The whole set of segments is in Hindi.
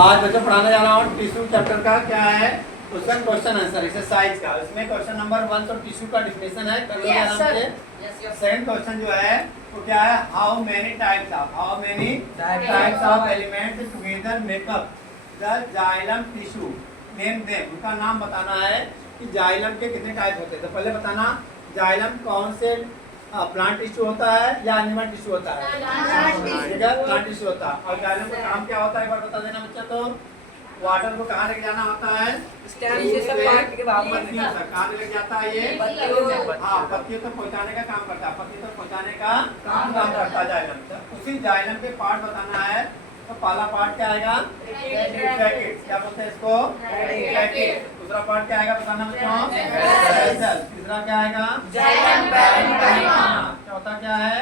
आज बच्चों पढ़ाने जा रहा हूँ टिश्यू चैप्टर का क्या है उसका क्वेश्चन आंसर एक्सरसाइज का। इसमें क्वेश्चन नंबर 1 तो टिश्यू का डिफिनेशन है, कर लो आराम से। सेकंड क्वेश्चन जो है वो क्या है, how many types of elements together makeup the xylem tissue, name them, उनका नाम बताना है कि जाइलम के कितने टाइप होते हैं। तो पहले बताना जाइलम कौन से प्लांट टिश्यू होता है या एनिमल टिश्यू होता है? प्लांट टिश्यू होता है। और जाइलम का काम क्या होता है एक बार बता देना बच्चा। तो वाटर को कहाँ लेके जाना होता है? स्टेम से सब काट के बाहर पत्तियों तक। कहाँ लेके जाता है ये? हाँ, पत्तियों तक पहुँचाने का काम करता है। पत्तियों तक पहुँचाने का काम करता है जाइलम। उसी जाइलम के पार्ट बताना है। तो पहला पार्ट क्या आएगा? पैकेट, क्या बोलते हैं इसको? पैकेट। दूसरा पार्ट क्या आएगा बताना बच्चों? सेल। तीसरा क्या आएगा? चौथा क्या है?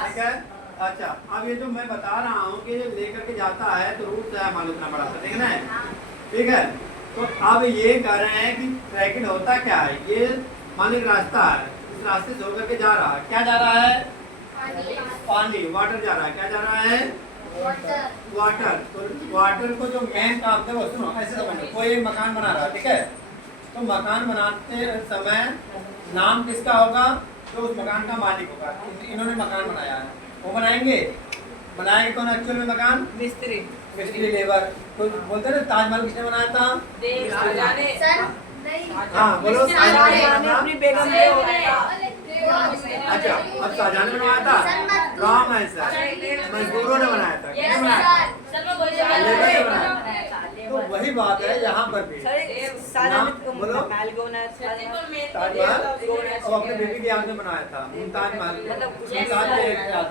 ठीक है। अच्छा, अब ये जो मैं बता रहा हूँ कि जो लेकर के जाता है तो रूट से मान लो इतना बड़ा सा, ठीक है ना? ठीक है। तो अब ये कह रहे हैं कि पैकेट होता क्या है? ये मान लो एक रास्ता है, इस रास्ते से होकर के जा रहा है। क्या जा रहा है? पानी, वाटर जा रहा है। क्या जा रहा है? वाटर। तो वाटर को जो मेन काम है वो सुनो, ऐसे समझो, कोई एक मकान बना रहा है, ठीक है? तो मकान बनाते समय नाम किसका होगा? तो उस मकान का मालिक होगा। इन्होंने मकान बनाया है, वो बनाएंगे कौन एक्चुअल में मकान? मिस्त्री लेबर। तो बोलते हैं ना ताजमहल किसने बनाया था? हाँ बोलो। अपनी बेगम ने अच्छा, अब शाहजहां ने बनाया था? रॉन्ग आंसर, मजदूरों ने बनाया था। किसने बनाया था? लेबर ने बनाया था। तो वही बात है यहाँ पर भी। बोलो। ताजमहल और अपने बेबी के याद में बनाया था, मुमताज महल। मुमताज के याद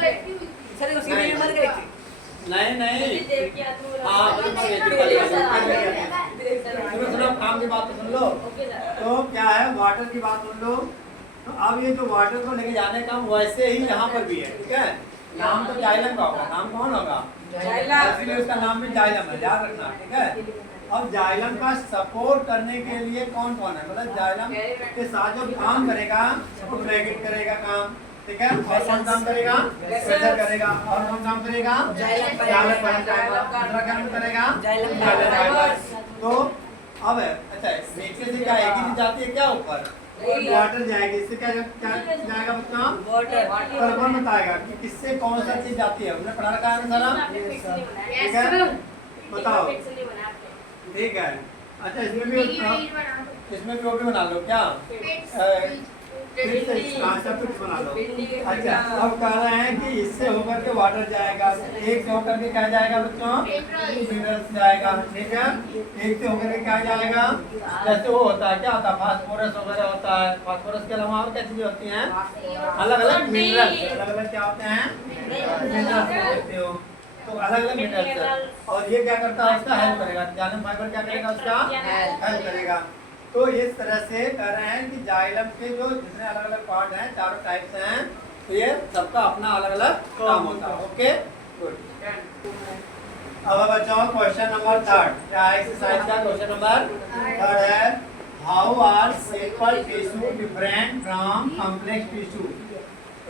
में। नहीं सुनो काम की बात तो सुन लो। तो क्या है, वाटर की बात सुन लो। तो अब ये जो वाटर को लेके जाने का वैसे ही यहाँ पर भी है, ठीक है? नाम तो जाइलम का होगा। नाम कौन होगा? इसलिए उसका नाम भी जाइलम है, याद रखना, ठीक है? अब जाइलम का सपोर्ट करने के लिए कौन कौन है? मतलब जाइलम के साथ जो काम करेगा वो ब्रैकेट करेगा काम, ठीक है? और कौन काम करेगा? प्रेशर करेगा। और कौन काम करेगा? जाइलम काम करेगा। तो अब अच्छा, नीचे से क्या एक ही चीज जाती है क्या ऊपर? वाटर जाएगी। इससे क्या जाएगा बच्चा? वाटर। कौन बताएगा कि किससे कौन सा चीज जाती है? हमने पढ़ा रखा है सारा, ठीक है? बताओ। ठीक है। अच्छा, इसमें भी वो भी बना लो क्या? फिर से कुछ बना लो। अच्छा, अब कह रहे हैं कि इससे होकर के वाटर जाएगा, एक से होकर के क्या जाएगा बच्चों? मिनरल्स जाएगा, ठीक है? एक से होकर के क्या जाएगा? जैसे वो होता है, क्या होता है? फास्फोरस वगैरह होता है। फास्फोरस के अलावा और क्या चीजें होती हैं? अलग अलग मिनरल्स। अलग अलग क्या होते हैं? मिनरल्स होते हो। तो अलग अलग मिनरल्स। और ये क्या करता है? उसका हेल्प करेगा। जाइलम फाइबर क्या करेगा? उसका हेल्प करेगा। तो इस तरह से कह रहे हैं कि जाइलम के जो जितने अलग अलग पार्ट हैं, चारों टाइप्स हैं, तो ये सबका अपना अलग अलग काम होता है। Okay, good. अब बच्चों क्वेश्चन नंबर 3 क्या है? एक्सरसाइज का क्वेश्चन नंबर 3 है, how are simple tissue different from complex tissue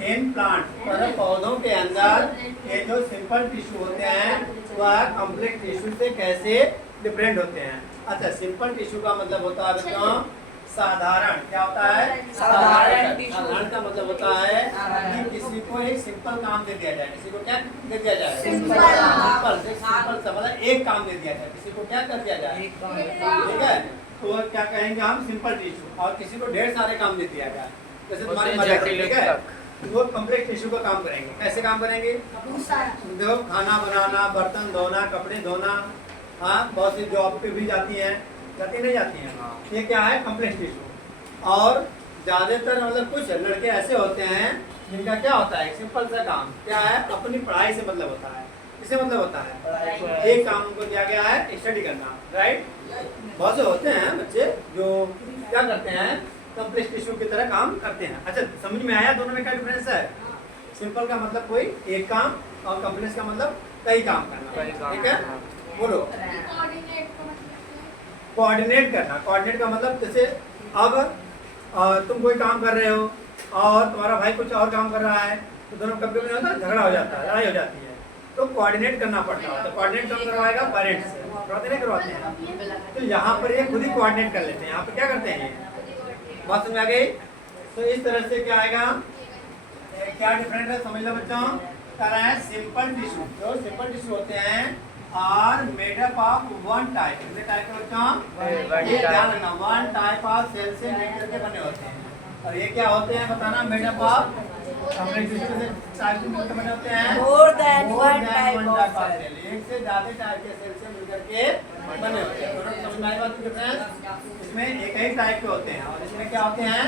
in plant? मतलब पौधों के अंदर ये जो सिंपल टिश्यू होते हैं वह कॉम्प्लेक्स टिश्यू से कैसे डिफरेंट होते हैं? अच्छा, सिंपल टिश्यू का मतलब होता है बच्चों साधारण। क्या होता है? साधारण। साधारण का मतलब होता है कि किसी को एक सिंपल काम दे दिया जाए। किसी को क्या दे दिया जाए? सिंपल सा मतलब एक काम दे दिया जाए। किसी को क्या कर दिया जाए? ठीक है? तो क्या कहेंगे हम? Simple tissue. और किसी को ढेर सारे काम दे दिया जाए, जैसे तुम्हारी मदर, ठीक है? वो कम्प्लेक्स टिश्यू का काम करेंगे। कैसे काम करेंगे? देखो, खाना बनाना, बर्तन धोना, कपड़े धोना, हाँ, बहुत सी जॉब पे भी जाती हैं, नहीं जाती हैं। ये क्या है? Complex tissue. और ज़्यादातर मतलब कुछ लड़के ऐसे होते हैं जिनका क्या होता है? सिंपल सा काम क्या है? अपनी पढ़ाई से मतलब होता है। किससे मतलब होता है? एक काम उनको दिया गया है, स्टडी करना, राइट? बहुत से होते हैं बच्चे जो क्या करते हैं? कॉम्प्लेक्स टिश्यू की तरह काम करते हैं। अच्छा, समझ में आया दोनों में क्या डिफरेंस है? सिंपल का मतलब कोई एक काम और कॉम्प्लेक्स का मतलब कई काम करना, ठीक है? बोलो। कोऑर्डिनेट करना। कोऑर्डिनेट का मतलब जैसे अब तुम कोई काम कर रहे हो और तुम्हारा भाई कुछ और काम कर रहा है, तो दोनों कभी कभी होता है झगड़ा हो जाता है, लड़ाई हो जाती है। तो कोऑर्डिनेट करना पड़ता है। तो कोऑर्डिनेट कौन करवाएगा? पेरेंट्स से करवाते नहीं करवाते हैं। तो यहाँ पर ये खुद ही कोऑर्डिनेट कर लेते हैं। यहाँ पर क्या करते हैं ये बात समझ आ गई? तो इस तरह से क्या आएगा, क्या डिफरेंट है समझ लो बच्चों। तरह है सिंपल टिश्यू। जो सिंपल टिश्यू होते हैं are made up of one type. कितने टाइप के बच्चों? ये ध्यान रखना, वन टाइप ऑफ सेल से मिलकर के बने होते हैं। और ये क्या होते हैं बताना? मेड अप ऑफ टाइप से मिलकर बने होते हैं। More than More one than type one of type of cell. cell। एक से ज्यादा टाइप के सेल से मिलकर के बने होते हैं। दोनों समझ में आई बात डिफरेंस? इसमें एक ही टाइप के होते हैं और इसमें क्या होते हैं?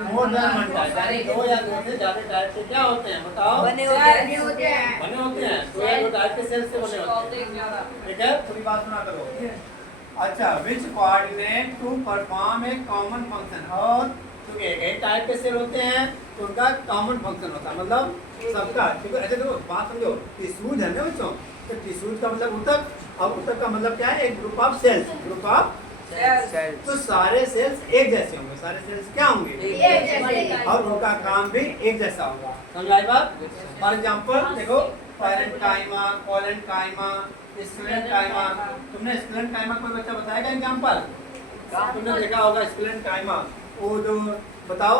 मोर देन वन टाइप, यानी दो या दो से ज्यादा टाइप के क्या होते हैं बताओ? बने होते हैं। बने होते हैं। दो या दो टाइप के सेल से बने होते हैं। ठीक है, थोड़ी बात सुना करो। अच्छा, which coordinate to perform a common function. और क्योंकि एक ही टाइप के सेल होते हैं तो उनका कॉमन फंक्शन होता है, मतलब सबका। क्योंकि अच्छा देखो बात समझो, टिश्यूज है ना बच्चों, तो टिश्यूज का मतलब ऊतक। अब ऊतक का मतलब क्या है? एक group of cells. Group of तो सारे सेल्स एक जैसे होंगे। सारे सेल्स क्या होंगे? एक जैसे। और उनका काम भी एक जैसा होगा। समझ आई बात? फॉर एग्जांपल देखो, पैरेंकाइमा, कोलेंकाइमा, स्क्लेरेंकाइमा। तुमने स्क्लेरेंकाइमा कोई बच्चा बताएगा एग्जांपल? तुमने देखा होगा स्क्लेरेंकाइमा। वो जो बताओ।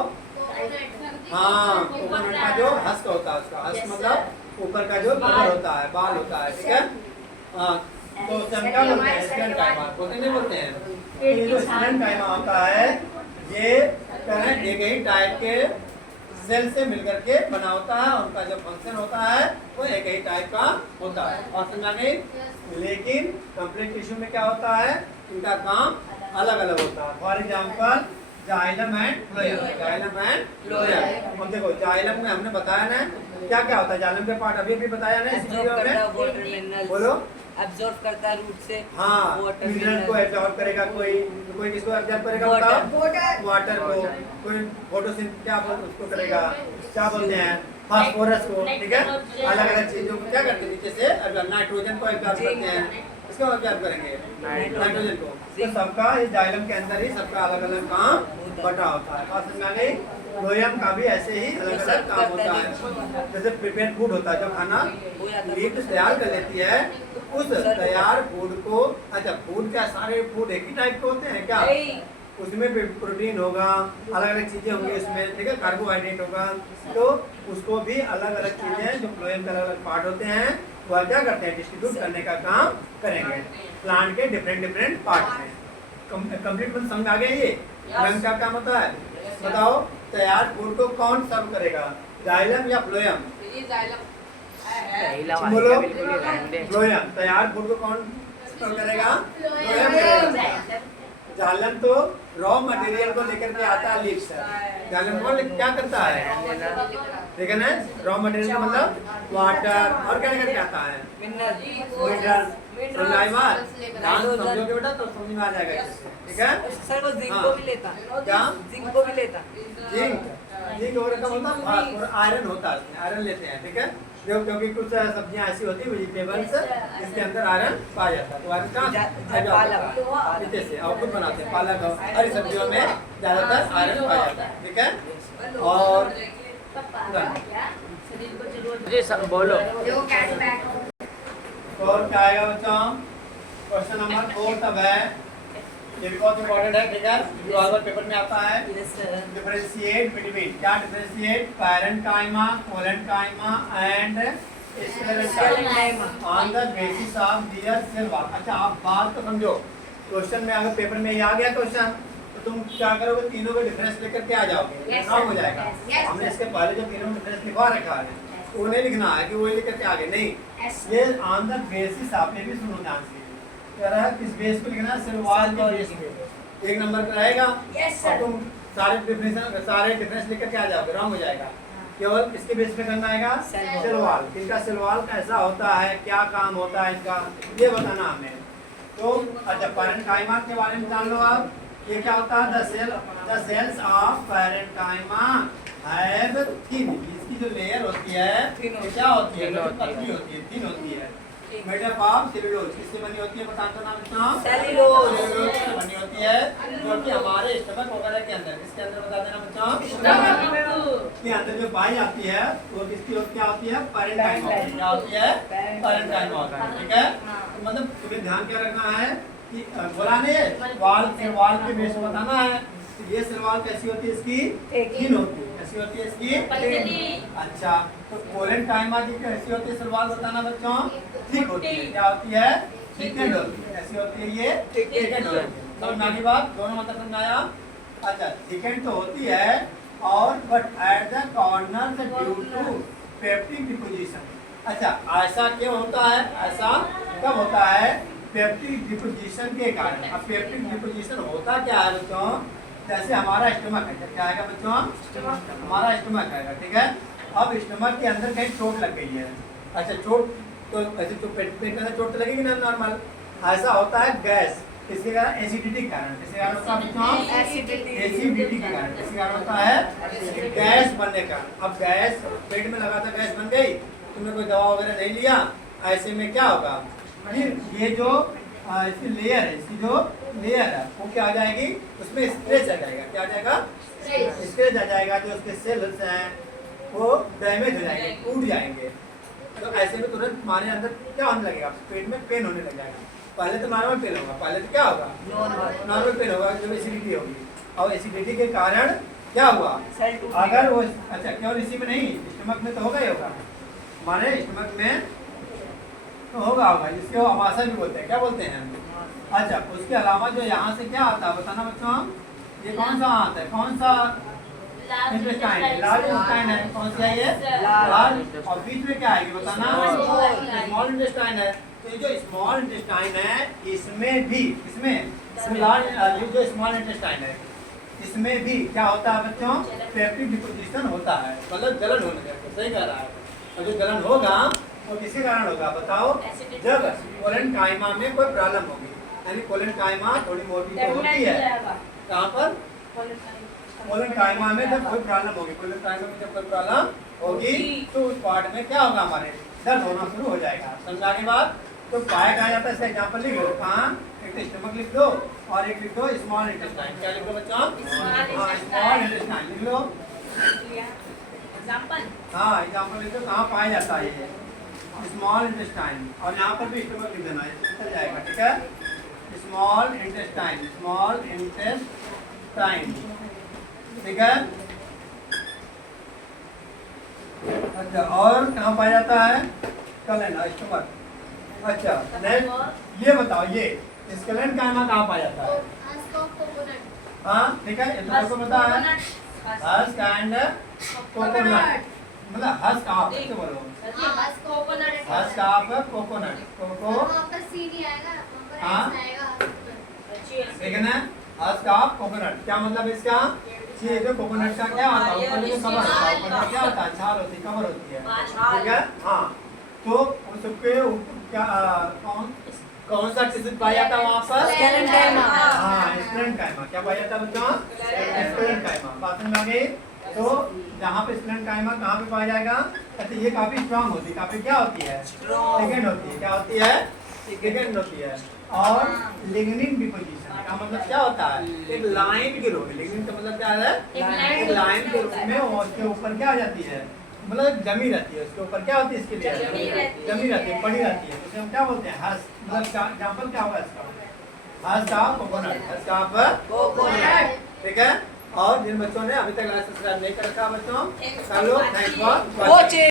हाँ, ऊपर का जो हस्क होता है, उसका हस्क मतलब ऊपर का जो कवर होता है, बाल होता है। ठीक है, हाँ। तो हम क्या बोलते हैं? स्क्लेरेंकाइमा बोलते नहीं बोलते हैं? तो ये जो स्क्लेरेंकाइमा होता है ये एक ही टाइप के सेल से मिलकर के बना होता है। उनका जो फंक्शन होता है वो एक ही टाइप का होता है। और समझा नहीं? लेकिन कंप्लीट टिश्यू में क्या होता है? इनका काम अलग अलग होता है। For example xylem and phloem. Xylem and phloem. अब देखो जाइलम में हमने बताया ना क्या क्या होता है। जाइलम के पार्ट अभी भी बताया ना इस वीडियो में। बोलो। अब्सॉर्ब करता है रूट से। हाँ, मिनरल को एब्जॉर्ब करेगा। कोई किसको एब्जॉर्ब करेगा बताओ? वाटर को। कोई फोटोसिंथ क्या बोलते उसको करेगा, क्या बोलते हैं? फास्फोरस को। ठीक है, अलग अलग चीजों को क्या करते हैं नीचे से? नाइट्रोजन को एब्जॉर्ब करते हैं। इसको एब्जॉर्ब करेंगे नाइट्रोजन को। तो सबका इस जाइलम के अंदर ही सबका अलग अलग काम बटा होता है। बात समझ में आ गई? फ्लोएम का भी ऐसे ही अलग अलग काम होता है। जैसे प्रिपेयर फूड होता है, जब खाना मीट तैयार कर लेती है उस तैयार फूड को, अच्छा फूड क्या सारे फूड एक ही टाइप के होते हैं क्या? उसमें भी प्रोटीन होगा, अलग अलग चीजें होंगी उसमें। ठीक है, कार्बोहाइड्रेट होगा। तो उसको भी अलग अलग चीजें जो फ्लोएम के अलग अलग पार्ट होते हैं वह क्या करते हैं? डिस्ट्रीब्यूट करने का काम करेंगे प्लांट के डिफरेंट डिफरेंट पार्ट में। कंप्लीट मतलब समझ आ गया? ये फ्लोएम का काम होता है। बताओ तैयार फूड को कौन सर्व करेगा? जाइलम या फ्लोएम? बोलो। फ्लोएम। तैयार फूड को कौन सर्व करेगा? फ्लोएम। जाइलम तो रॉ मटेरियल को लेकर के आता है लीफ से। जाइलम को क्या करता है? ठीक है ना, रॉ मटेरियल का मतलब वाटर और क्या लेकर के आता है? मिनरल। समझोगे बेटा तो समझ में आ जाएगा। ठीक है सर, वो जिंक को भी लेता। क्या? जिंक को भी लेता। जिंक और का मतलब और आयरन होता है, आयरन लेते हैं। ठीक है, क्योंकि कुछ सब्जियां ऐसी होती है वेजिटेबल्स जिसके अंदर आयरन पाया जाता है। तो आयरन कहाँ नीचे से और खुद बनाते हैं। पालक हरी सब्जियों में ज्यादातर आयरन पाया जाता है। ठीक है, और जी सर बोलो। और क्या आएगा बच्चों? क्वेश्चन नंबर 4 तब है। ये भी बहुत इंपॉर्टेंट है। ठीक है, जो हर पेपर में आता है। डिफरेंशिएट बिटवीन, क्या differentiate? Parenchyma, collenchyma and sclerenchyma on the basis of their cell wall. अच्छा आप बात तो समझो, क्वेश्चन में अगर पेपर में ये आ गया क्वेश्चन तो तुम क्या करोगे? तीनों का डिफरेंस लेकर के आ जाओगे, काम हो जाएगा। हमने इसके पहले जो तीनों डिफरेंस लिखवा रखा है वो नहीं लिखना है कि वही लेकर के आगे नहीं। ये ऑन द बेसिस ऑफ, ये भी सुनो ध्यान से, कह रहा है किस बेस पे लिखना? सेल वॉल के बेस पे। एक नंबर पे रहेगा और तुम सारे डिफरेंस लेकर के आ जाओगे, रॉन्ग हो जाएगा। केवल किसके बेस पे करना आएगा? Cell wall. इनका सेल वॉल कैसा होता है, क्या काम होता है इनका, ये बताना हमें। तो अच्छा पैरेंकाइमा के बारे में जान लो आप। ये क्या होता है? The cells of parenchyma have thin. इसकी जो लेयर होती है ये क्या होती है? पतली होती है, थिन होती है। मेड अप ऑफ सेलुलोज, किससे बनी होती है बताओ तो नाम बच्चों? सेल्यूलोज। सेलुलोज से बनी होती है, जो कि हमारे स्टमक वगैरह के अंदर, किसके अंदर बता देना बच्चों? के अंदर जो पाई जाती है वो किसकी क्या होती है? पैरेन्काइमा, क्या होती है? पैरेन्काइमा होता है, ठीक है? तो मतलब तुम्हें ध्यान क्या रखना है कि बोला नहीं वाल के बेस में बताना है। तो ये सलवार कैसी होती है इसकी? थिन होती है। कैसी होती है इसकी? अच्छा, तो पैरेन्काइमा की कैसी होती है सलवार बताना बच्चों? थिक होती है। क्या होती है? थिकेंड होती है। कैसी होती है ये? थिकेंड होती है। समझ में आ गई बात? दोनों मतलब समझाया? अच्छा, थिकेंड तो होती है और but at the corner due to peptic deposition. अच्छा, ऐसा क्यों होता है? ऐसा कब होता है? पेप्टिक डिपोजिशन के कारण। अब पेप्टिक डिपोजिशन होता क्या है बच्चों? जैसे हमारा स्टमक है, क्या आएगा बच्चों? हमारा स्टमक आएगा, ठीक है? अब स्टमक के अंदर कहीं चोट लग गई है। अच्छा, चोट तो ऐसे तो पेट के अंदर चोट तो लगेगी ना नॉर्मल। ऐसा होता है गैस, इसके कारण एसिडिटी के कारण। किसके कारण होता है बच्चों? एसिडिटी के कारण। किसके कारण होता है? गैस बनने का। अब गैस पेट में लगा था, गैस बन गई, तुमने कोई दवा वगैरह नहीं लिया, ऐसे में क्या होगा? फिर ये जो इसकी लेयर है, इसकी जो लेयर है वो क्या आ जाएगी? उसमें स्ट्रेच आ जाएगा। क्या आ जाएगा? स्ट्रेच आ जाएगा। जो उसके सेल्स हैं वो डैमेज हो जाएंगे, टूट जाएंगे। तो ऐसे में तुरंत तुम्हारे अंदर क्या होने लगेगा? पेट में पेन होने लग जाएगा। पहले तो नॉर्मल पेन होगा, पहले तो क्या होगा? नॉर्मल पेन होगा जब एसिडिटी होगी। और एसिडिटी के कारण क्या हुआ? अगर वो अच्छा केवल इसी में नहीं, स्टमक में तो होगा ही होगा, हमारे स्टमक में तो होगा जिसको अमाशय भी बोलते हैं। क्या बोलते हैं? अच्छा, उसके अलावा जो यहाँ से क्या आता है बताना बच्चों? ये कौन सा आता है? कौन सा इंटेस्टाइन है? लार्ज इंटेस्टाइन है। कौन सी है ये? लार्ज। और बीच में क्या आएगी बताना? स्मॉल इंटेस्टाइन है। तो ये जो स्मॉल इंटेस्टाइन है इसमें भी, इसमें लार्ज, ये जो स्मॉल इंटेस्टाइन है इसमें भी क्या होता है बच्चों? पेप्टिक डिपोजिशन होता है, मतलब जलन होने लगता है। सही कह रहा है। और जो जलन होगा वो किसी कारण होगा बताओ? जब पैरेन्काइमा में कोई प्रॉब्लम होगी, यानी पैरेन्काइमा थोड़ी मोटी तो होती है। कहाँ पर? पैरेन्काइमा में जब कोई प्रॉब्लम होगी, पैरेन्काइमा में जब कोई प्रॉब्लम होगी तो उस पार्ट में क्या होगा? हमारे दर्द होना शुरू हो जाएगा। समझा के बाद तो पाया कहा जाता है। इसका एग्जाम्पल लिख दो। कहाँ? एक तो स्टमक लिख दो और एक लिख दो स्मॉल इंटेस्टाइन। क्या लिख दो बच्चों? स्मॉल इंटेस्टाइन लिख लो। हाँ, एग्जाम्पल लिख दो। कहाँ पाया जाता है ये? Small intestine. और यहाँ पर भी स्टमक लिख देना, चल जाएगा, ठीक है? स्मॉल इंटेस्टाइन, स्मॉल इंटेस्टाइन, ठीक है? अच्छा, और कहाँ पाया जाता है? कल है ना स्टमक। अच्छा, नेक्स्ट ये बताओ, ये पैरेन्काइमा कहाँ पाया जाता है? हाँ, ठीक है, ये तो पता है। हस्क एंड कोकोनट, मतलब हस्क कहाँ पे? बोलो हस्क ऑफ कोकोनट। कोको हाँ, ठीक है ना? हस्क ऑफ कोकोनट क्या मतलब इसका? ये जो कोकोनट का क्या होता है? ऊपर जो कवर होता है, ऊपर क्या होता है? छाल होती है, कवर होती है, ठीक है? हाँ, तो उसके क्या कौन सा टिश्यू पाया जाता है वहाँ पर? पैरेन्काइमा। हाँ, पैरेन्काइमा। क्या पाया जाता है बच्चों? पैरेन्काइमा। बात समझ आ गई? तो जहाँ पे पैरेन्काइमा कहाँ पे पाया जाएगा? अच्छा, ये काफी स्ट्रांग होती है, काफी क्या होती है? थिकेंड होती है। क्या होती है? थिकेंड होती है। और लिग्निन डिपोजिशन का मतलब क्या होता है? एक लाइन के रूप में। लिग्निन का मतलब क्या है? एक लाइन के रूप में उसके ऊपर क्या आ जाती है? मतलब जमी रहती है, उसके ऊपर क्या होती है? इसके लिए जमी रहती है, पड़ी रहती है। उसे हम क्या बोलते हैं? हस्क। मतलब एग्जाम्पल क्या होगा इसका? Husk of coconut, husk of coconut, ठीक है? और जिन बच्चों ने अभी तक सब्सक्राइब नहीं कर रखा बच्चों, कर लो। Thanks for watching.